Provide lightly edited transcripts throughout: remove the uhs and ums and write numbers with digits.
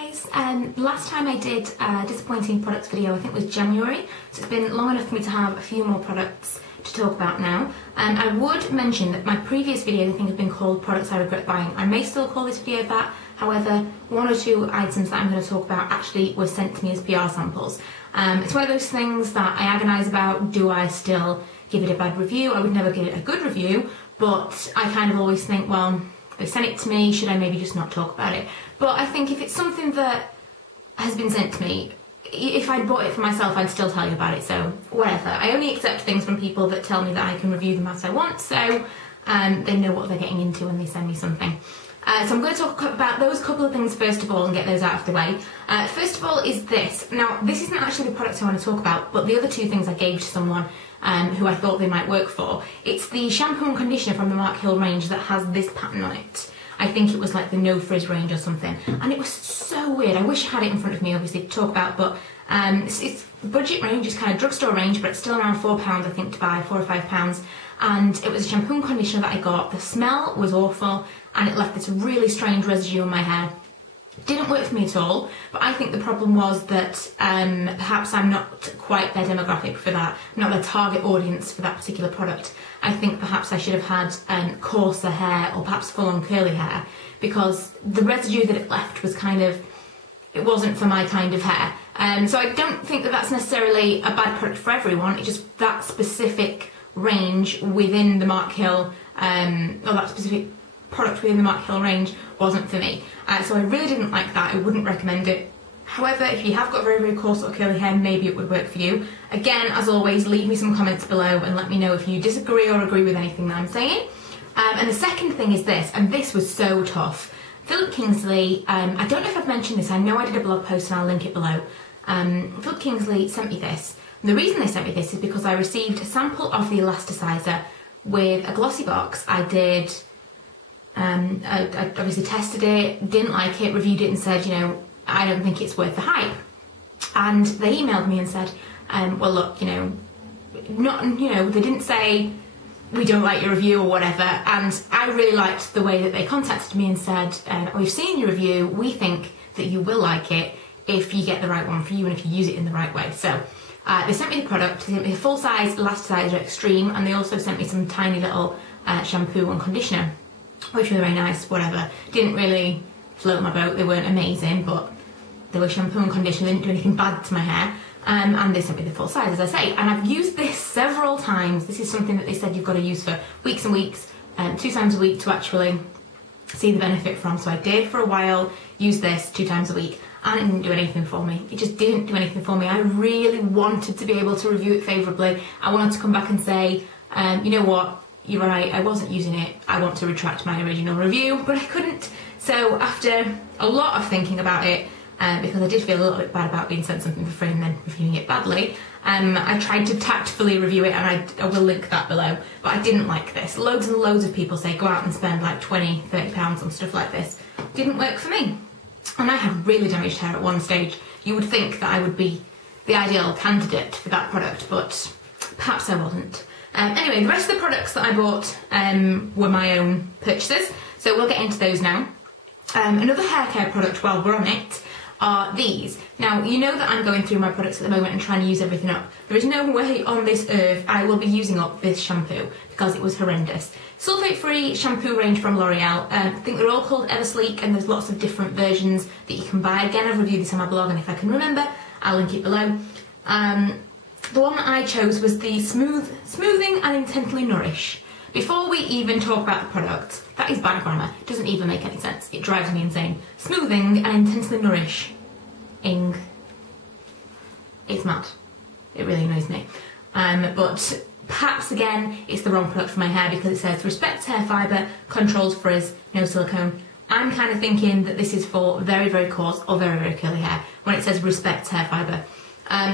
guys, last time I did a disappointing products video I think was January, so it's been long enough for me to have a few more products to talk about now. I would mention that my previous videos I think have been called products I regret buying. I may still call this video that, however one or two items that I'm going to talk about actually were sent to me as PR samples. It's one of those things that I agonise about. Do I still give it a bad review? I would never give it a good review, but I kind of always think, well, they sent it to me, should I maybe just not talk about it? But I think if it's something that has been sent to me, if I'd bought it for myself, I'd still tell you about it, so whatever. I only accept things from people that tell me that I can review them as I want, so they know what they're getting into when they send me something. So I'm going to talk about those couple of things first of all and get those out of the way. First of all is this. Now, this isn't actually the product I want to talk about, but the other two things I gave to someone who I thought they might work for. It's the shampoo and conditioner from the Mark Hill range that has this pattern on it. I think it was like the No Frizz range or something, and it was so weird. I wish I had it in front of me, obviously, to talk about, but it's budget range, it's kind of drugstore range, but it's still around £4, I think, to buy, £4 or £5. And it was a shampoo and conditioner that I got. The smell was awful, and it left this really strange residue on my hair. Didn't work for me at all, but I think the problem was that perhaps I'm not quite their demographic for that, not their target audience for that particular product. I think perhaps I should have had coarser hair or perhaps full-on curly hair, because the residue that it left was kind of, it wasn't for my kind of hair. So I don't think that that's necessarily a bad product for everyone. It's just that specific range within the Mark Hill, or that specific product within the Mark Hill range wasn't for me. So I really didn't like that. I wouldn't recommend it. However, if you have got very, very coarse or curly hair, maybe it would work for you. Again, as always, leave me some comments below and let me know if you disagree or agree with anything that I'm saying. And the second thing is this, and this was so tough. Philip Kingsley, I don't know if I've mentioned this, I know I did a blog post and I'll link it below. Philip Kingsley sent me this. And the reason they sent me this is because I received a sample of the elasticizer with a glossy box. I did, I obviously tested it, didn't like it, reviewed it and said, you know, I don't think it's worth the hype. And they emailed me and said, well look, you know, they didn't say we don't like your review or whatever, and I really liked the way that they contacted me and said, we've seen your review, we think that you will like it if you get the right one for you and if you use it in the right way. So they sent me the product, they sent me a full-size elasticizer extreme, and they also sent me some tiny little shampoo and conditioner, which were very nice, whatever. Didn't really float my boat, they weren't amazing, but they were shampoo and conditioner, they didn't do anything bad to my hair. And they sent me the full size, as I say, and I've used this several times. This is something that they said you've got to use for weeks and weeks, 2 times a week to actually see the benefit from. So I did for a while use this 2 times a week, and it didn't do anything for me. It just didn't do anything for me. I really wanted to be able to review it favourably. I wanted to come back and say, you know what, you're right, I wasn't using it, I want to retract my original review, but I couldn't. So after a lot of thinking about it, because I did feel a little bit bad about being sent something for free and then reviewing it badly, I tried to tactfully review it, and I will link that below, but I didn't like this. Loads and loads of people say go out and spend like £20, £30 on stuff like this. Didn't work for me. And I had really damaged hair at one stage. You would think that I would be the ideal candidate for that product, but perhaps I wasn't. Anyway, the rest of the products that I bought were my own purchases, so we'll get into those now. Another hair care product while we're on it are these. Now, you know that I'm going through my products at the moment and trying to use everything up. There is no way on this earth I will be using up this shampoo because it was horrendous. Sulfate-free shampoo range from L'Oreal. I think they're all called Eversleek, and there's lots of different versions that you can buy. Again, I've reviewed this on my blog, and if I can remember, I'll link it below. The one that I chose was the Smoothing and Intensely Nourish. Before we even talk about the product, that is bad grammar, it doesn't even make any sense, it drives me insane. Smoothing and Intensely Nourishing. It's mad. It really annoys me. But perhaps again, it's the wrong product for my hair because it says respects hair fibre, controls frizz, no silicone. I'm kind of thinking that this is for very, very coarse or very, very curly hair when it says respects hair fibre.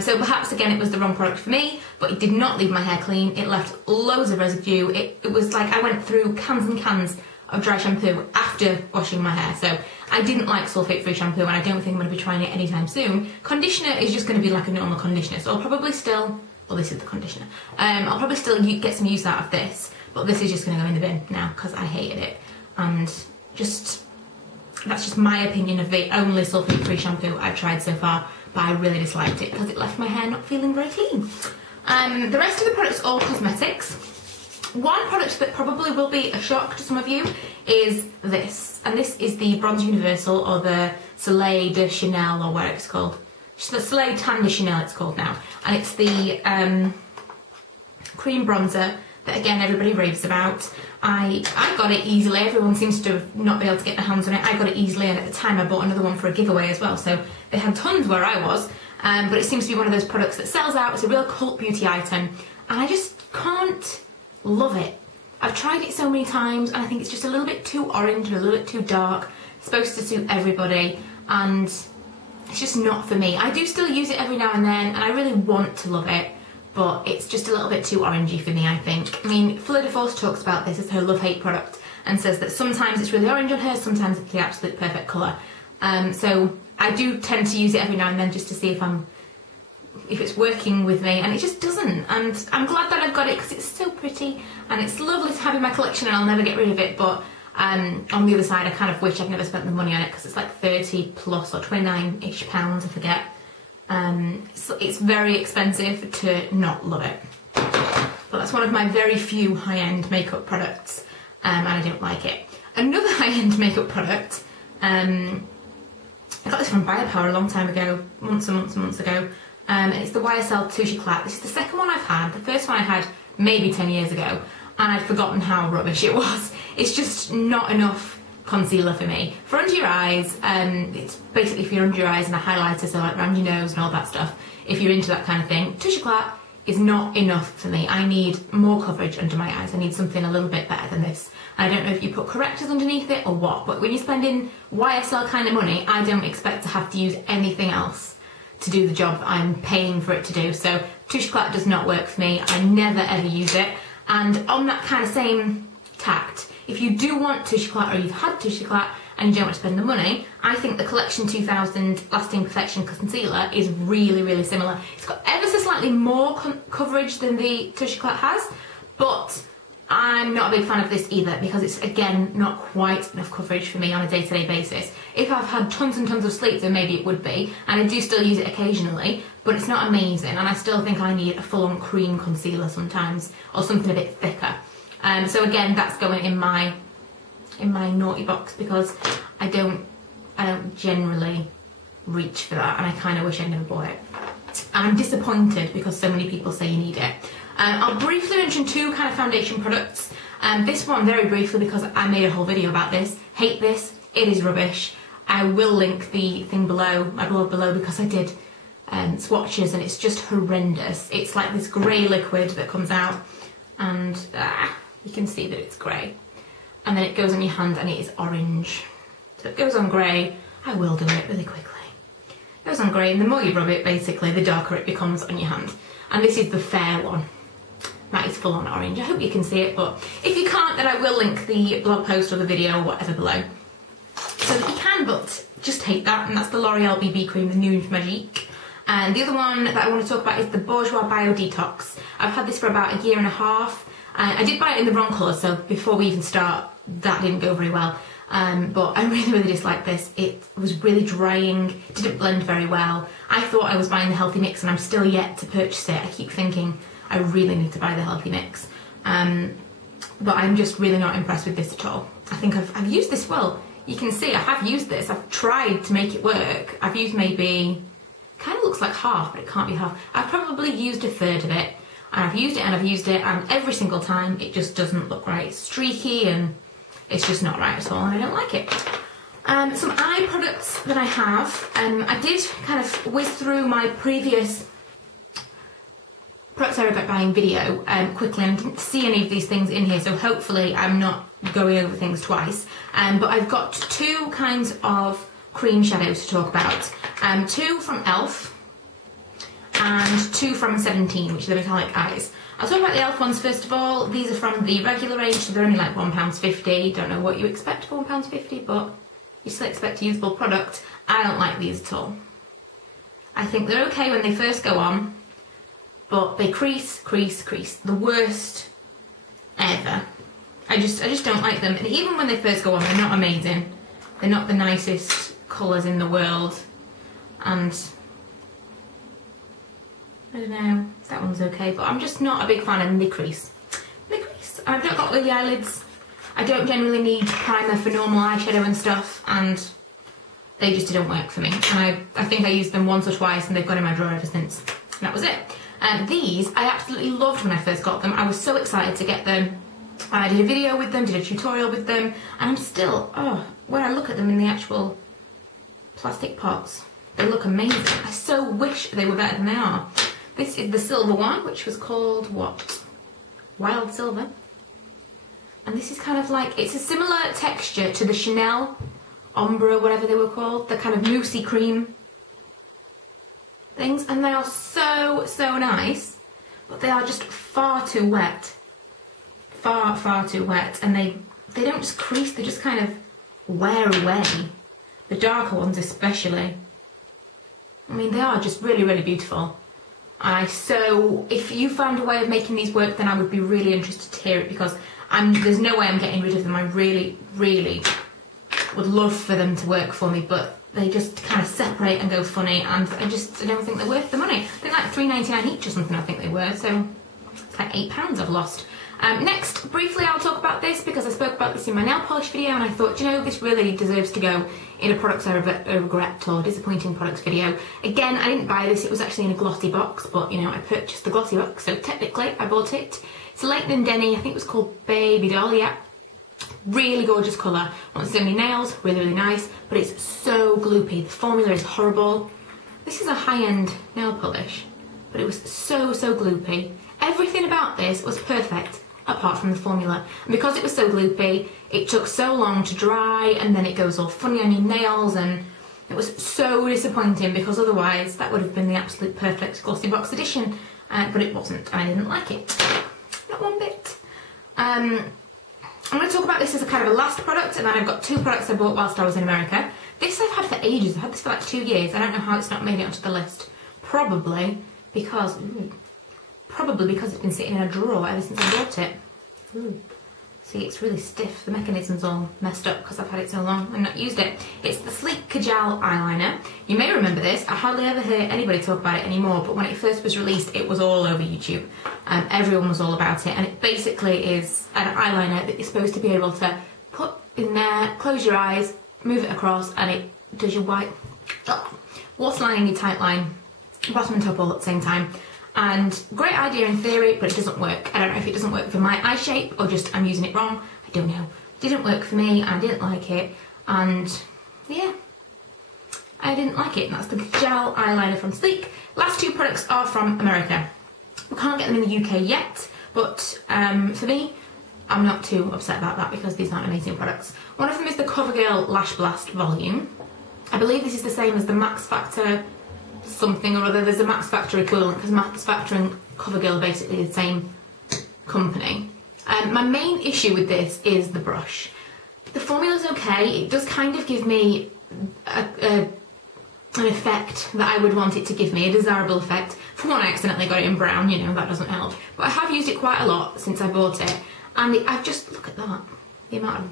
So perhaps again it was the wrong product for me, but it did not leave my hair clean. It left loads of residue. It was like I went through cans and cans of dry shampoo after washing my hair. So I didn't like sulfate-free shampoo, and I don't think I'm going to be trying it anytime soon. Conditioner is just going to be like a normal conditioner, so I'll probably still, well, this is the conditioner. I'll probably still get some use out of this, but this is just going to go in the bin now because I hated it. And just, that's just my opinion of the only sulphate-free shampoo I've tried so far, but I really disliked it because it left my hair not feeling very clean. The rest of the products are all cosmetics. One product that probably will be a shock to some of you is this, and this is the Bronze Universal, or the Soleil de Chanel, or whatever it's called. The Soleil Tan de Chanel it's called now, and it's the cream bronzer that, again, everybody raves about. I got it easily. Everyone seems to not be able to get their hands on it. I got it easily, and at the time I bought another one for a giveaway as well, so they had tons where I was, but it seems to be one of those products that sells out. It's a real cult beauty item, and I just can't love it. I've tried it so many times, and I think it's just a little bit too orange and a little bit too dark. It's supposed to suit everybody, and it's just not for me. I do still use it every now and then, and I really want to love it, but it's just a little bit too orangey for me, I think. I mean, Fleur de Force talks about this as her love-hate product, and says that sometimes it's really orange on her, sometimes it's the absolute perfect colour. So I do tend to use it every now and then just to see if it's working with me, and it just doesn't. And I'm glad that I've got it because it's so pretty, and it's lovely to have in my collection, and I'll never get rid of it, but on the other side, I kind of wish I'd never spent the money on it because it's like 30 plus or 29-ish pounds, I forget. So it's very expensive to not love it. But that's one of my very few high-end makeup products, and I don't like it. Another high-end makeup product, I got this from Biopower a long time ago, months and months and months ago, and it's the YSL Touche Éclat. This is the second one I've had. The first one I had maybe 10 years ago, and I'd forgotten how rubbish it was. It's just not enough concealer for me. For under your eyes, it's basically for your under your eyes and a highlighter, so like around your nose and all that stuff. If you're into that kind of thing, Touche Éclat is not enough for me. I need more coverage under my eyes. I need something a little bit better than this. I don't know if you put correctors underneath it or what, but when you're spending YSL kind of money, I don't expect to have to use anything else to do the job that I'm paying for it to do. So Touche Éclat does not work for me. I never ever use it. And on that kind of same tact, if you do want Touche Éclat, or you've had Touche Éclat and you don't want to spend the money, I think the Collection 2000 Lasting Perfection Concealer is really, really similar. It's got ever so slightly more coverage than the Touche Éclat has, but I'm not a big fan of this either because it's, again, not quite enough coverage for me on a day-to-day basis. If I've had tons and tons of sleep, then maybe it would be, and I do still use it occasionally, but it's not amazing, and I still think I need a full-on cream concealer sometimes, or something a bit thicker. So again, that's going in my naughty box because I don't generally reach for that, and I kind of wish I'd never bought it. And I'm disappointed because so many people say you need it. I'll briefly mention two kind of foundation products. This one very briefly because I made a whole video about this. Hate this, it is rubbish. I will link the thing below, my blog below, because I did swatches and it's just horrendous. It's like this grey liquid that comes out, and you can see that it's grey. And then it goes on your hand and it is orange. So it goes on grey. I will do it really quickly. It goes on grey, and the more you rub it, basically, the darker it becomes on your hand. And this is the fair one. That is full on orange. I hope you can see it, but if you can't, then I will link the blog post or the video or whatever below, so that you can, but just hate that. And that's the L'Oreal BB Cream, the Nude Magique. And the other one that I want to talk about is the Bourjois Bio Detox. I've had this for about a year and a half. I did buy it in the wrong colour, so before we even start, that didn't go very well. But I really, really disliked this. It was really drying, didn't blend very well. I thought I was buying the healthy mix, and I'm still yet to purchase it. I keep thinking I really need to buy the healthy mix. But I'm just really not impressed with this at all. I think I've used this well. You can see I have used this. I've tried to make it work. I've used maybe, kind of looks like half, but it can't be half. I've probably used a third of it. And I've used it and I've used it, and every single time it just doesn't look right. It's streaky and it's just not right at all, and I don't like it. Some eye products that I have, I did kind of whiz through my previous products I regret buying video quickly, and I didn't see any of these things in here, so hopefully I'm not going over things twice. But I've got two kinds of cream shadows to talk about. Two from e.l.f. and two from 17, which are the metallic eyes. I'll talk about the e.l.f. ones first of all. These are from the regular range, so they're only like £1.50. Don't know what you expect for £1.50, but you still expect a usable product. I don't like these at all. I think they're okay when they first go on, but they crease. The worst ever. I just don't like them. And even when they first go on, they're not amazing. they're not the nicest colours in the world, and I don't know, that one's okay, but I'm just not a big fan of the crease. I've not got oily eyelids. I don't generally need primer for normal eyeshadow and stuff, and they just didn't work for me. And I think I used them once or twice and they've gone in my drawer ever since. And that was it. These I absolutely loved when I first got them. I was so excited to get them. I did a video with them, did a tutorial with them, and I'm still, when I look at them in the actual plastic pots, they look amazing. I so wish they were better than they are. This is the silver one, which was called, what? Wild Silver. And this is kind of like, it's a similar texture to the Chanel Ombre, whatever they were called, the kind of moussey cream things, and they are so, so nice, but they are just far too wet. Far too wet, and they don't just crease, they just kind of wear away. The darker ones especially. I mean, they are just really, really beautiful. So if you found a way of making these work, then I would be really interested to hear it, because there's no way I'm getting rid of them. I really, really would love for them to work for me, but they just kind of separate and go funny, and I don't think they're worth the money. They're like $3.99 each or something, I think they were, so it's like £8 I've lost. Next, briefly I'll talk about this because I spoke about this in my nail polish video, and I thought, you know, this really deserves to go in a products I regret or disappointing products video. Again, I didn't buy this, it was actually in a glossy box, but you know, I purchased the glossy box, so technically I bought it. It's a Leighton & Denny, I think it was called Baby Doll, yeah. Really gorgeous colour. Wants to do my nails, really, really nice, but it's so gloopy. The formula is horrible. This is a high-end nail polish, but it was so, so gloopy. Everything about this was perfect, apart from the formula. And because it was so gloopy, it took so long to dry, and then it goes all funny on your nails, and it was so disappointing, because otherwise that would have been the absolute perfect glossy box edition, but it wasn't, and I didn't like it. Not one bit. I'm going to talk about this as a kind of a last product, and then I've got two products I bought whilst I was in America. This I've had for ages. I've had this for like 2 years. I don't know how it's not made it onto the list. Probably because it's been sitting in a drawer ever since I bought it. Ooh. See, it's really stiff. The mechanism's all messed up because I've had it so long and not used it. It's the Sleek Kajal eyeliner. You may remember this. I hardly ever hear anybody talk about it anymore, but when it first was released, it was all over YouTube. Everyone was all about it, and it basically is an eyeliner that you're supposed to be able to put in there, close your eyes, move it across, and it does your waterline and your tight line, bottom and top all at the same time. And great idea in theory, but it doesn't work. I don't know if it doesn't work for my eye shape or just I'm using it wrong. I don't know. It didn't work for me, I didn't like it, and yeah, I didn't like it. And that's the gel eyeliner from Sleek. Last two products are from America. We can't get them in the UK yet, but for me, I'm not too upset about that because these aren't amazing products. One of them is the CoverGirl Lash Blast Volume. I believe this is the same as the Max Factor something or other. There's a Max Factor equivalent because Max Factor and CoverGirl are basically the same company. My main issue with this is the brush. The formula's okay. It does kind of give me an effect that I would want it to give me, a desirable effect. For one, I accidentally got it in brown, you know, that doesn't help. But I have used it quite a lot since I bought it, and I've just, look at that, the amount of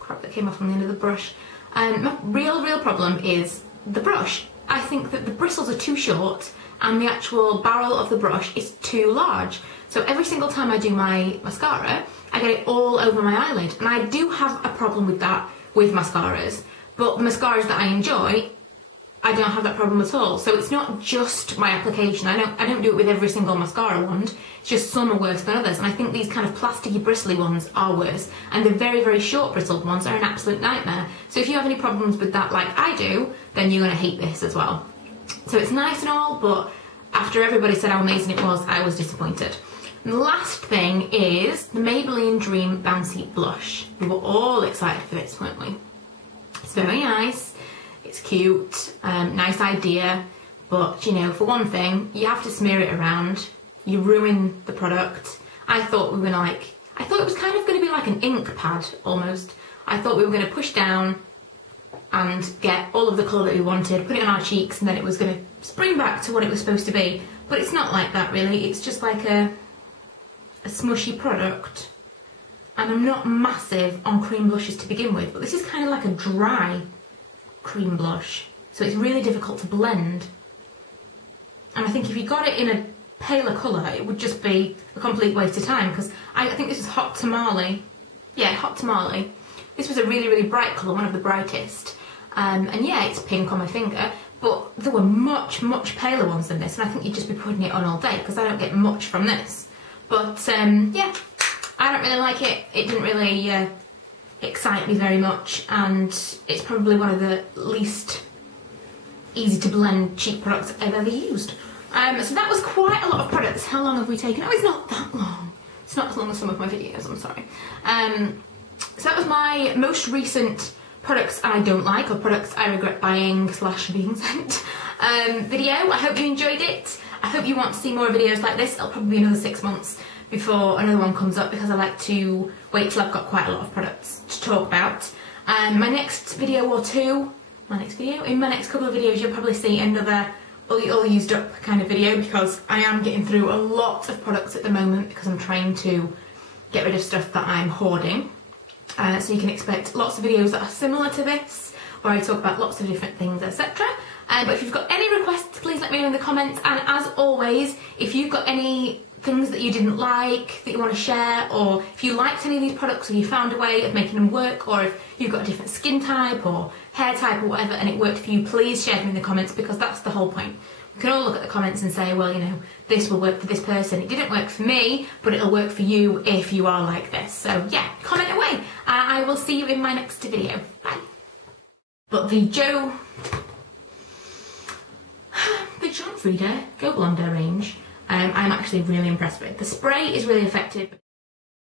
crap that came off on the end of the brush. My real problem is the brush. I think that the bristles are too short and the actual barrel of the brush is too large. So every single time I do my mascara, I get it all over my eyelid. And I do have a problem with that with mascaras. But the mascaras that I enjoy, I don't have that problem at all. So it's not just my application. I don't do it with every single mascara wand. It's just some are worse than others. And I think these kind of plasticky, bristly ones are worse. And the very, very short bristled ones are an absolute nightmare. So if you have any problems with that like I do, then you're going to hate this as well. So it's nice and all, but after everybody said how amazing it was, I was disappointed. And the last thing is the Maybelline Dream Bouncy Blush. We were all excited for this, weren't we? It's very nice. It's cute, nice idea, but you know, for one thing, you have to smear it around, you ruin the product. I thought it was kind of going to be like an ink pad, almost. I thought we were going to push down and get all of the colour that we wanted, put it on our cheeks, and then it was going to spring back to what it was supposed to be. But it's not like that really, it's just like a smushy product. and I'm not massive on cream blushes to begin with, but this is kind of like a dry cream blush, so it's really difficult to blend. And I think if you got it in a paler colour, it would just be a complete waste of time, because I think this is Hot Tamale. Yeah, Hot Tamale. This was a really, really bright colour, one of the brightest. And yeah, it's pink on my finger, but there were much, much paler ones than this, and I think you'd just be putting it on all day, because I don't get much from this. But yeah, I don't really like it. It didn't really excite me very much, and it's probably one of the least easy to blend cheap products I've ever used. So that was quite a lot of products. How long have we taken? Oh, it's not that long. It's not as long as some of my videos, I'm sorry. So that was my most recent products I don't like, or products I regret buying / being sent video. I hope you enjoyed it. I hope you want to see more videos like this. It'll probably be another 6 months before another one comes up, because I like to wait till I've got quite a lot of products to talk about. My next video or two, in my next couple of videos, you'll probably see another all used up kind of video, because I am getting through a lot of products at the moment, because I'm trying to get rid of stuff that I'm hoarding. So you can expect lots of videos that are similar to this, where I talk about lots of different things, etc. But if you've got any requests, please let me know in the comments. And as always, if you've got any things that you didn't like that you want to share, or if you liked any of these products or you found a way of making them work, or if you've got a different skin type or hair type or whatever and it worked for you, please share them in the comments, because that's the whole point. We can all look at the comments and say, well, you know, this will work for this person. It didn't work for me, but it'll work for you if you are like this. So yeah, comment away. I will see you in my next video. Bye. But the John Frieda Go Blonder range, I'm actually really impressed with. The spray is really effective.